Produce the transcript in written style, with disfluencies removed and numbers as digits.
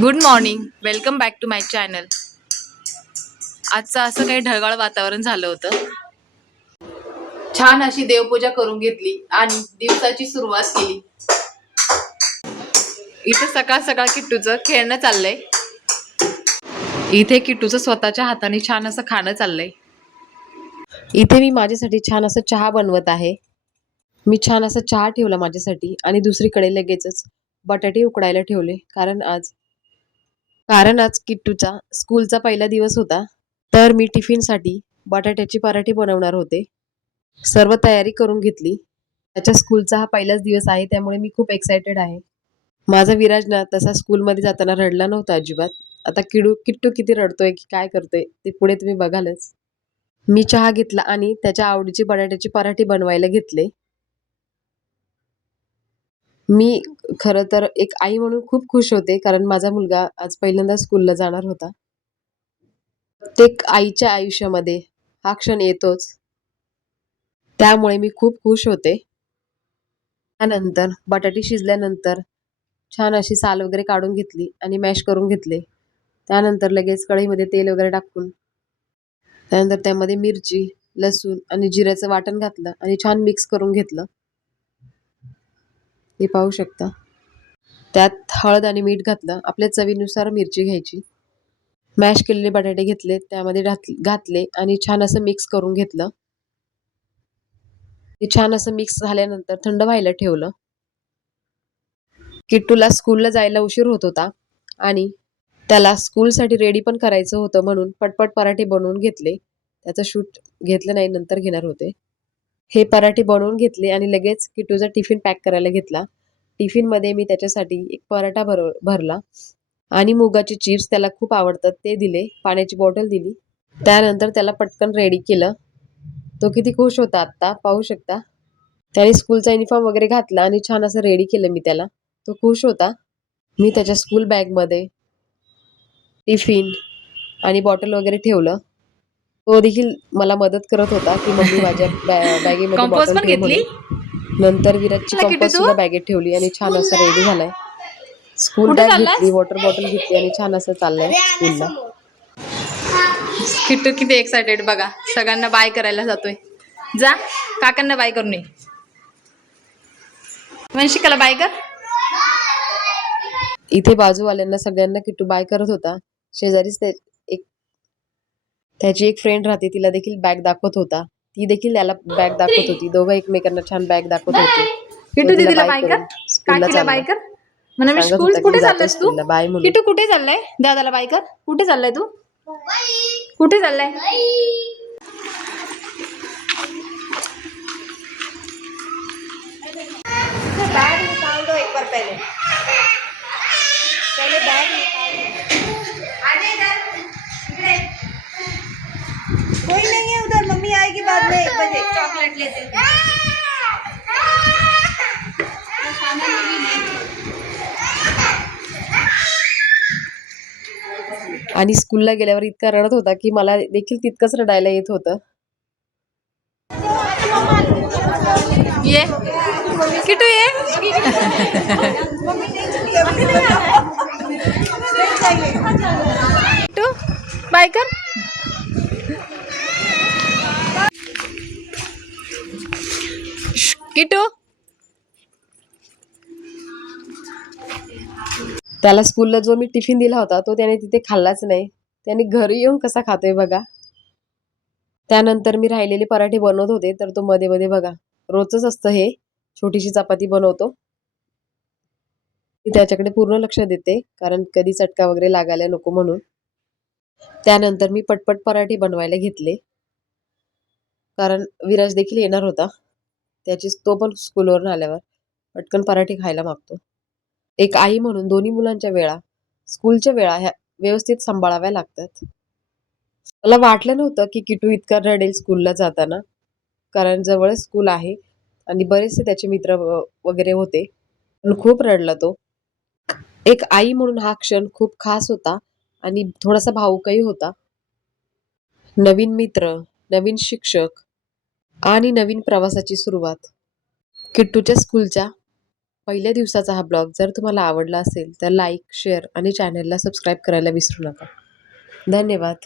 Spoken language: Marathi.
Good morning. Welcome back to my channel. आजचं असं काही ढगाळ वातावरण झालं होतं. छान अशी देवपूजा करून घेतली आणि दिवसाची सुरुवात केली. इथे सकाळ सकाळ किट्टूचं खेळणं चाललंय. इथे किट्टूचं स्वतःच्या हाताने छान असं खाणं चाललंय. इथे मी माझ्यासाठी छान असं चहा बनवत आहे. मी छान असं चहा ठेवला माझ्यासाठी आणि दुसरीकडे लगेचच बटाटे उकडायला ठेवले. कारण आज किट्टूचा स्कूलचा पहिला दिवस होता. तर मी टिफिनसाठी बटाट्याची पराठे बनवणार होते. सर्व तयारी करून घेतली. त्याच्या स्कूलचा हा पहिलाच दिवस आहे, त्यामुळे मी खूप एक्सायटेड आहे. माझा विराज ना तसा स्कूलमध्ये जाताना रडला नव्हता अजिबात. आता किट्टू किती रडतोय की काय करतोय ते पुढे तुम्ही बघालच. मी चहा घेतला आणि त्याच्या आवडीची बटाट्याची पराठे बनवायला घेतले. मी खरं तर एक आई म्हणून खूप खुश होते, कारण माझा मुलगा आज पहिल्यांदा स्कूलला जाणार होता. प्रत्येक आईच्या आयुष्यामध्ये हा क्षण येतोच, त्यामुळे मी खूप खुश होते. त्यानंतर बटाटे शिजल्यानंतर छान अशी साल वगैरे काढून घेतली आणि मॅश करून घेतले. त्यानंतर लगेच कढईमध्ये तेल वगैरे टाकून त्यानंतर त्यामध्ये मिरची, लसूण आणि जिऱ्याचं वाटण घातलं आणि छान मिक्स करून घेतलं. हे पाहू शकता. त्यात हळद आणि मीठ घातलं. आपल्या चवीनुसार मिरची घ्यायची. मॅश केलेले बटाटे घेतले, त्यामध्ये घातले आणि छान असं मिक्स करून घेतलं. ते छान असं मिक्स झाल्यानंतर थंड व्हायला ठेवलं. किट्टूला स्कूलला जायला उशीर होत होता आणि त्याला स्कूलसाठी रेडी पण करायचं होतं, म्हणून पटपट पराठे बनवून घेतले. त्याचं शूट घेतलं नाही, नंतर घेणार होते. हे पराठे बनवून घेतले आणि लगेच किट्टूचा टिफिन पॅक करायला घेतला. टिफिनमध्ये मी त्याच्यासाठी एक पराठा भरला आणि मुगाचे चिप्स त्याला खूप आवडतात ते दिले. पाण्याची बॉटल दिली. त्यानंतर त्याला पटकन रेडी केलं. तो किती खुश होता आत्ता पाहू शकता. त्याने स्कूलचा युनिफॉर्म वगैरे घातला आणि छान असं रेडी केलं मी त्याला. तो खुश होता. मी त्याच्या स्कूल बॅगमध्ये टिफिन आणि बॉटल वगैरे ठेवलं. तो देखील मला मदत करत होता की मम्मी माझ्या बॅगेमध्ये कंपोस्ट बॉटल पण ठेव घेतली. म्हणून. नंतर विराजची किट्टू कंपोस्ट तू सुद्धा बॅगेत ठेवली आणि छान असं रेडी झालाय. स्कूल कुठे बॅग घेतली, चाललास? वॉटर बॉटल घेतली आणि छान असं चाललंय स्कूलला. किट्टू किती एक्सायटेड बघा. सगळ्यांना बाय करायला जातोय. जा काकांना बाय करून ये. वंशिकाला बाय कर. इथे बाजूवाल्यांना सगळ्यांना किट्टू बाय करत होता. शेजारीच त्याची एक फ्रेंड राहते, तिला देखील बॅग दाखवत होता. ती देखील त्याला बॅग दाखवत होती. दोघं एकमेकांना छान बॅग दाखवत होते. तो किट्टू तिला दीदीला बाय बाय कर. करून स्कूलला काकीला चालला. बाय कर. म्हणा मी सांगत होता की कुठे जातोय चाललास तू? Bye. स्कूलला, बाय म्हणून. किट्टू कुठे चाललाय? दादाला बाय कर. कुठे चाललाय तू? कुठे चाललाय? बैग निकाल दो एक बार पहले पहले बैग निकाल दो। आजा इधर कोई नहीं है उधर, मम्मी आएगी बाद में 1 बजे। चॉकलेट लेते हैं। आणि स्कूलला गेल्यावर इतका रडत होता की मला देखील तितकंच रडायला येत होतं. ये किट्टू ये. किट्टू बाय कर. किट्टू. त्याला स्कूलला जो मी टिफिन दिला होता तो त्याने तिथे खाल्लाच नाही. त्याने घरी येऊन कसा खातोय बघा. त्यानंतर मी राहिलेले पराठे बनवत होते, तर तो मध्ये मध्ये बघा, रोजच असतं हे, छोटीशी चपाती बनवतो. मी त्याच्याकडे पूर्ण लक्ष देते, कारण कधी चटका वगैरे लागायला नको म्हणून. त्यानंतर मी पटपट पराठे बनवायला घेतले, कारण विराज देखील येणार होता. तो पण स्कूलवरून आल्यावर पटकन पराठे खायला मागतो. एक आई म्हणून दोन्ही मुलांच्या वेळा, स्कूलच्या वेळा ह्या व्यवस्थित सांभाळाव्या लागतात. मला वाटलं नव्हतं की किट्टू इतका रडेल स्कूलला जाताना, कारण जवळ स्कूल आहे आणि बरेचसे त्याचे मित्र वगैरे होते, पण खूप रडला तो. एक आई म्हणून हा क्षण खूप खास होता आणि थोडासा भावुकही होता. नवीन मित्र, नवीन शिक्षक आणि नवीन प्रवासाची सुरुवात. किट्टूच्या स्कूलच्या पहिल्या दिवसाचा हा ब्लॉग जर तुम्हाला आवडला असेल तर लाईक, शेअर आणि चॅनलला सबस्क्राईब करायला विसरू नका. धन्यवाद.